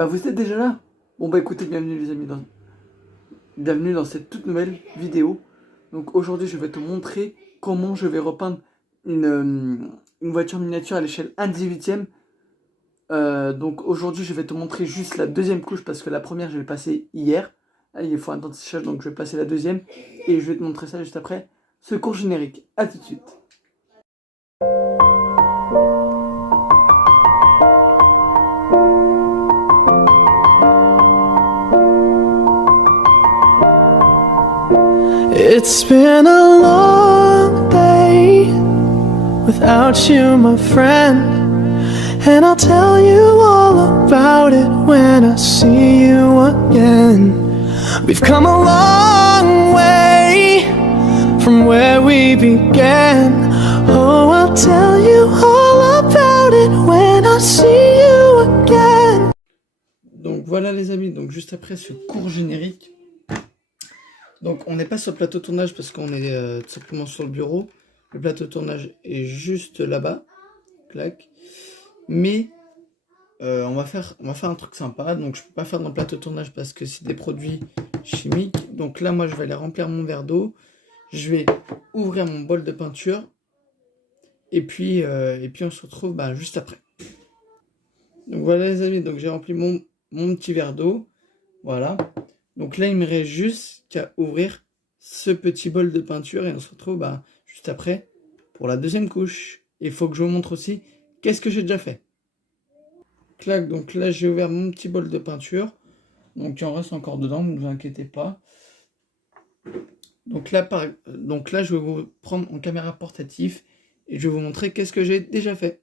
Bah vous êtes déjà là? Bon bah écoutez, bienvenue les amis, bienvenue dans cette toute nouvelle vidéo. Donc aujourd'hui je vais te montrer comment je vais repeindre une voiture miniature à l'échelle 1/18. Donc aujourd'hui je vais te montrer juste la deuxième couche parce que la première je l'ai passée hier. Là, il faut un temps de séchage donc je vais passer la deuxième et je vais te montrer ça juste après ce court générique. A tout de suite. It's been a long day without you, my friend, and I'll tell you all about it when I see you again. We've come a long way from where we began. Oh, I'll tell you all about it when I see you again. Donc voilà les amis, donc juste après ce court générique. Donc on n'est pas sur le plateau de tournage parce qu'on est tout simplement sur le bureau. Le plateau de tournage est juste là-bas. Clac. Mais on va faire un truc sympa. Donc je peux pas faire dans le plateau de tournage parce que c'est des produits chimiques. Donc là moi je vais aller remplir mon verre d'eau. Je vais ouvrir mon bol de peinture. Et puis on se retrouve juste après. Donc voilà les amis, donc j'ai rempli mon petit verre d'eau. Voilà. Donc là, il me reste juste qu'à ouvrir ce petit bol de peinture et on se retrouve juste après pour la deuxième couche. Il faut que je vous montre aussi qu'est-ce que j'ai déjà fait. Clac, donc là, j'ai ouvert mon petit bol de peinture. Donc il en reste encore dedans, ne vous inquiétez pas. Donc là, je vais vous prendre en caméra portatif et je vais vous montrer qu'est-ce que j'ai déjà fait.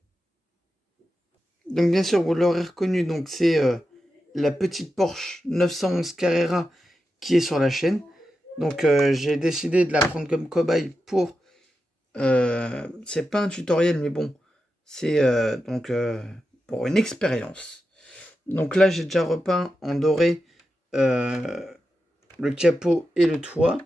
Donc bien sûr, vous l'aurez reconnu, donc c'est la petite Porsche 911 Carrera qui est sur la chaîne. Donc j'ai décidé de la prendre comme cobaye pour... c'est pas un tutoriel, mais bon, c'est pour une expérience. Donc là, j'ai déjà repeint en doré le capot et le toit.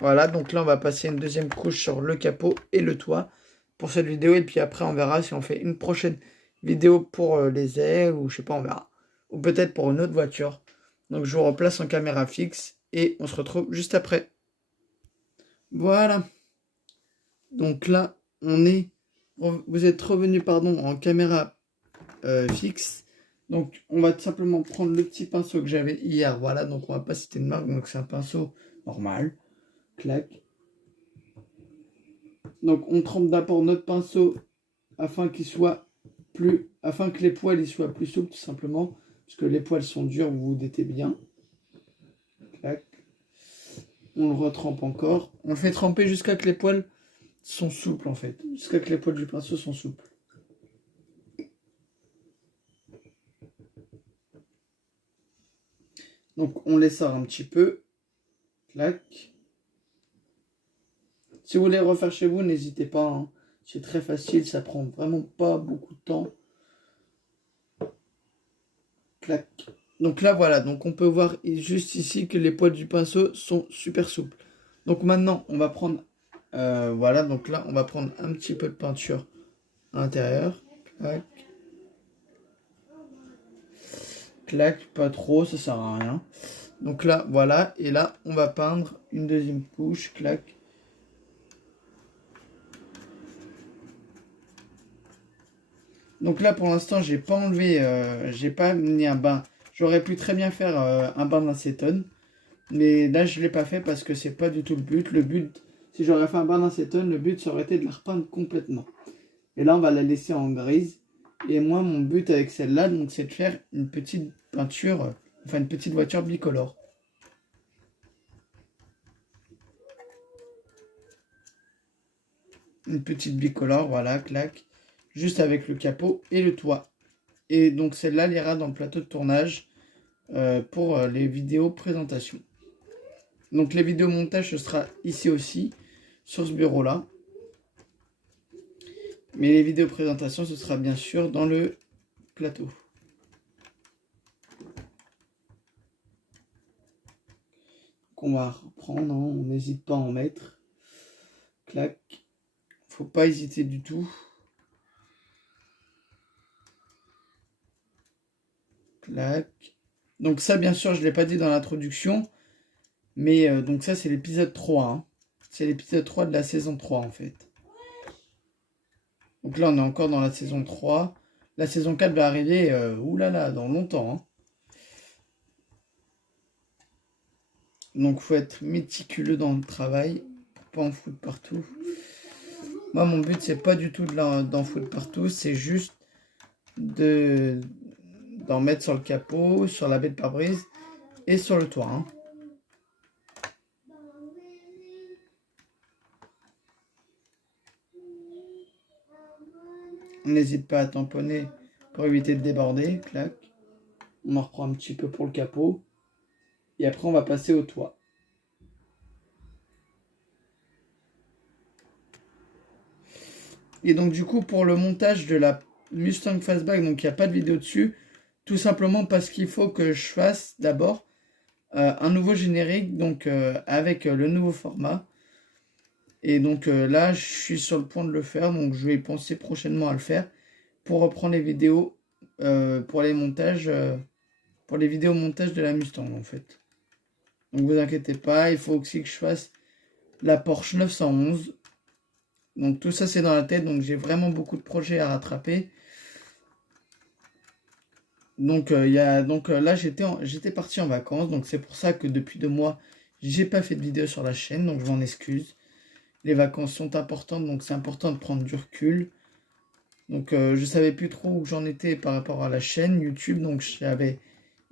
Voilà, donc là, on va passer une deuxième couche sur le capot et le toit pour cette vidéo. Et puis après, on verra si on fait une prochaine vidéo pour les ailes ou je sais pas, on verra. Ou peut-être pour une autre voiture. Donc je vous replace en caméra fixe et on se retrouve juste après. Voilà. Donc là, vous êtes revenu en caméra fixe. Donc on va tout simplement prendre le petit pinceau que j'avais hier. Voilà, donc on va pas citer de marque, donc c'est un pinceau normal. Clac. Donc on trempe d'abord notre pinceau afin que les poils soient plus souples tout simplement. Parce que les poils sont durs, vous vous doutez bien. Clac. On le retrempe encore. On le fait tremper jusqu'à que les poils sont souples en fait. Jusqu'à que les poils du pinceau sont souples. Donc on les sort un petit peu. Clac. Si vous voulez refaire chez vous, n'hésitez pas. Hein. C'est très facile, ça prend vraiment pas beaucoup de temps. Clac. Donc là voilà, donc on peut voir juste ici que les poils du pinceau sont super souples. Donc maintenant on va prendre, voilà, donc là on va prendre un petit peu de peinture à l'intérieur. Clac. Clac, pas trop, ça sert à rien. Donc là voilà, et là on va peindre une deuxième couche, clac. Donc là, pour l'instant, j'ai pas enlevé, j'ai pas mis un bain. J'aurais pu très bien faire un bain d'acétone. Mais là, je l'ai pas fait parce que c'est pas du tout le but. Le but, si j'aurais fait un bain d'acétone, le but, ça aurait été de la repeindre complètement. Et là, on va la laisser en grise. Et moi, mon but avec celle-là, donc, c'est de faire une petite peinture, enfin une petite voiture bicolore. Une petite bicolore, voilà, clac. Juste avec le capot et le toit. Et donc celle-là, elle ira dans le plateau de tournage pour les vidéos présentation. Donc les vidéos montage, ce sera ici aussi, sur ce bureau-là. Mais les vidéos présentation, ce sera bien sûr dans le plateau. Donc on va reprendre, hein, on n'hésite pas à en mettre. Clac. Faut pas hésiter du tout. Clac. Donc ça, bien sûr, je ne l'ai pas dit dans l'introduction. Mais donc ça, c'est l'épisode 3. Hein. C'est l'épisode 3 de la saison 3, en fait. Donc là, on est encore dans la saison 3. La saison 4 va arriver, oulala, dans longtemps. Hein. Donc, faut être méticuleux dans le travail. Pour pas en foutre partout. Moi, mon but, c'est pas du tout d'en foutre partout. C'est juste d'en mettre sur le capot, sur la baie de pare-brise et sur le toit. Hein. N'hésite pas à tamponner pour éviter de déborder. Clac. On en reprend un petit peu pour le capot. Et après, on va passer au toit. Et donc, du coup, pour le montage de la Mustang Fastback, donc il n'y a pas de vidéo dessus. Tout simplement parce qu'il faut que je fasse d'abord un nouveau générique, donc avec le nouveau format. Et donc là, je suis sur le point de le faire, donc je vais y penser prochainement à le faire pour reprendre les vidéos pour les montages, pour les vidéos montage de la Mustang en fait. Donc vous inquiétez pas, il faut aussi que je fasse la Porsche 911. Donc tout ça c'est dans la tête, donc j'ai vraiment beaucoup de projets à rattraper. Donc là j'étais parti en vacances, donc c'est pour ça que depuis 2 mois j'ai pas fait de vidéo sur la chaîne, donc je m'en excuse. Les vacances sont importantes, donc c'est important de prendre du recul. Donc je savais plus trop où j'en étais par rapport à la chaîne YouTube, donc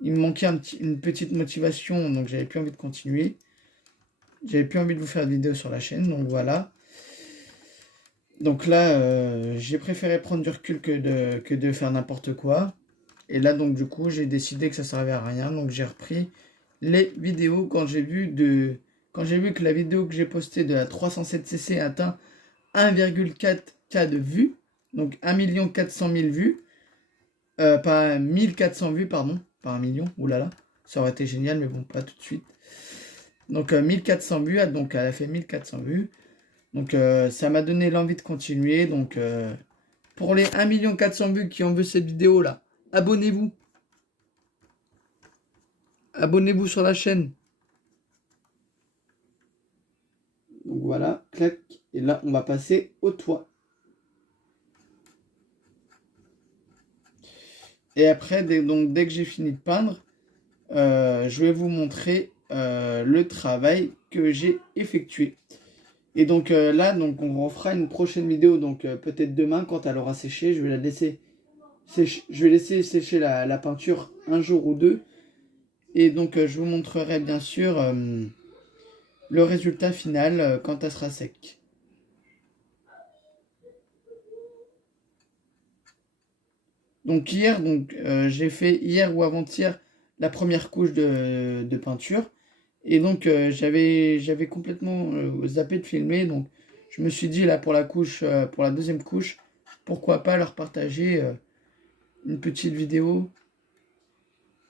il me manquait une petite motivation, donc j'avais plus envie de continuer. J'avais plus envie de vous faire de vidéo sur la chaîne, donc voilà. Donc là, j'ai préféré prendre du recul que de faire n'importe quoi. Et là, donc du coup, j'ai décidé que ça servait à rien, donc j'ai repris les vidéos quand j'ai vu que la vidéo que j'ai postée de la 307cc atteint 1,4K de vues, donc 1 400 000 vues, pas 1400 vues, pardon, pas 1 million, oulala, ça aurait été génial, mais bon, pas tout de suite. Donc 1400 vues, donc elle a fait 1400 vues, donc ça m'a donné l'envie de continuer, donc pour les 1 400 000 vues qui ont vu cette vidéo là, abonnez-vous. Abonnez-vous sur la chaîne. Donc voilà, clac. Et là, on va passer au toit. Et après, dès que j'ai fini de peindre, je vais vous montrer le travail que j'ai effectué. Et donc là, donc, on refera une prochaine vidéo, donc peut-être demain, quand elle aura séché. Je vais la laisser sécher la peinture un jour ou deux. Et donc, je vous montrerai bien sûr le résultat final quand elle sera sec. Donc hier, j'ai fait hier ou avant-hier la première couche de peinture. Et donc j'avais complètement zappé de filmer. Donc je me suis dit là pour la deuxième couche, pourquoi pas leur partager une petite vidéo.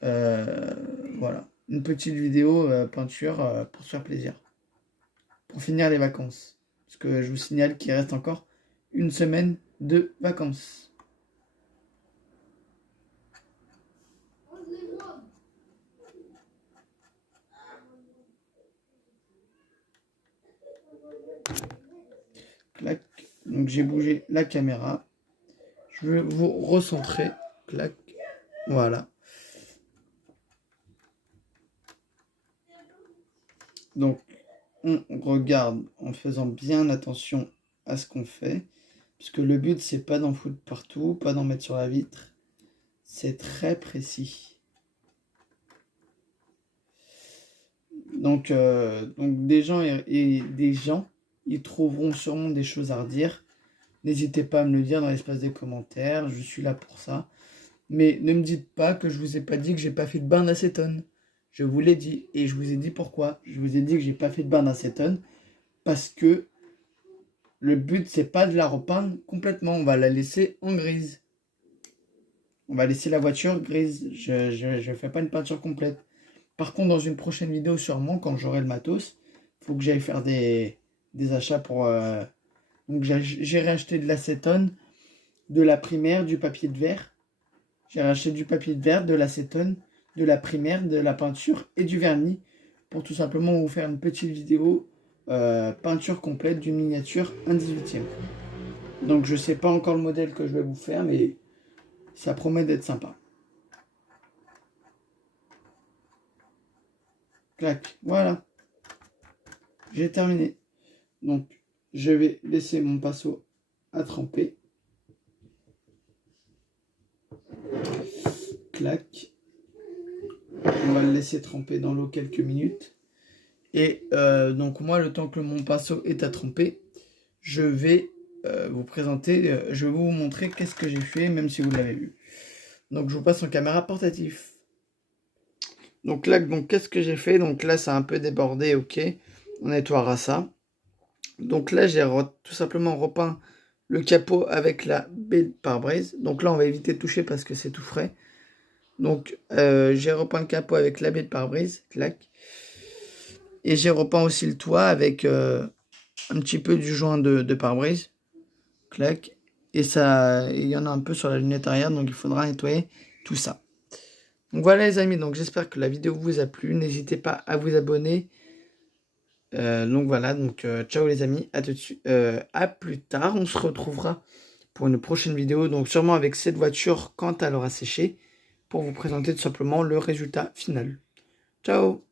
Voilà, une petite vidéo peinture pour se faire plaisir. Pour finir les vacances. Parce que je vous signale qu'il reste encore une semaine de vacances. Clac. Donc j'ai bougé la caméra. Je vais vous recentrer. Clac. Voilà. Donc on regarde en faisant bien attention à ce qu'on fait. Puisque le but c'est pas d'en foutre partout, pas d'en mettre sur la vitre. C'est très précis. Donc des gens ils trouveront sûrement des choses à redire. N'hésitez pas à me le dire dans l'espace des commentaires, je suis là pour ça. Mais ne me dites pas que je vous ai pas dit que j'ai pas fait de bain d'acétone. Je vous l'ai dit et je vous ai dit pourquoi. Je vous ai dit que j'ai pas fait de bain d'acétone parce que le but c'est pas de la repeindre complètement, on va la laisser en grise. On va laisser la voiture grise, je fais pas une peinture complète. Par contre, dans une prochaine vidéo sûrement, quand j'aurai le matos, il faut que j'aille faire des achats pour... Donc j'ai racheté de l'acétone, de la primaire, du papier de verre. J'ai racheté du papier de verre, de l'acétone, de la primaire, de la peinture et du vernis pour tout simplement vous faire une petite vidéo peinture complète d'une miniature 1/18e. Donc je sais pas encore le modèle que je vais vous faire, mais ça promet d'être sympa. Clac, voilà. J'ai terminé. Donc je vais laisser mon pinceau à tremper. Clac. On va le laisser tremper dans l'eau quelques minutes. Et donc moi, le temps que mon pinceau est à tremper, je vais vous présenter, je vais vous montrer qu'est-ce que j'ai fait, même si vous l'avez vu. Donc je vous passe en caméra portatif. Donc là, qu'est-ce que j'ai fait? Donc là, ça a un peu débordé, ok. On nettoiera ça. Donc là, j'ai tout simplement repeint le capot avec la baie de pare-brise. Donc là, on va éviter de toucher parce que c'est tout frais. Donc j'ai repeint le capot avec la baie de pare-brise, clac. Et j'ai repeint aussi le toit avec un petit peu du joint de pare-brise, clac. Et ça, il y en a un peu sur la lunette arrière, donc il faudra nettoyer tout ça. Donc voilà les amis, donc j'espère que la vidéo vous a plu. N'hésitez pas à vous abonner. Donc voilà, ciao les amis, à plus tard. On se retrouvera pour une prochaine vidéo, donc sûrement avec cette voiture quand elle aura séché, pour vous présenter tout simplement le résultat final. Ciao!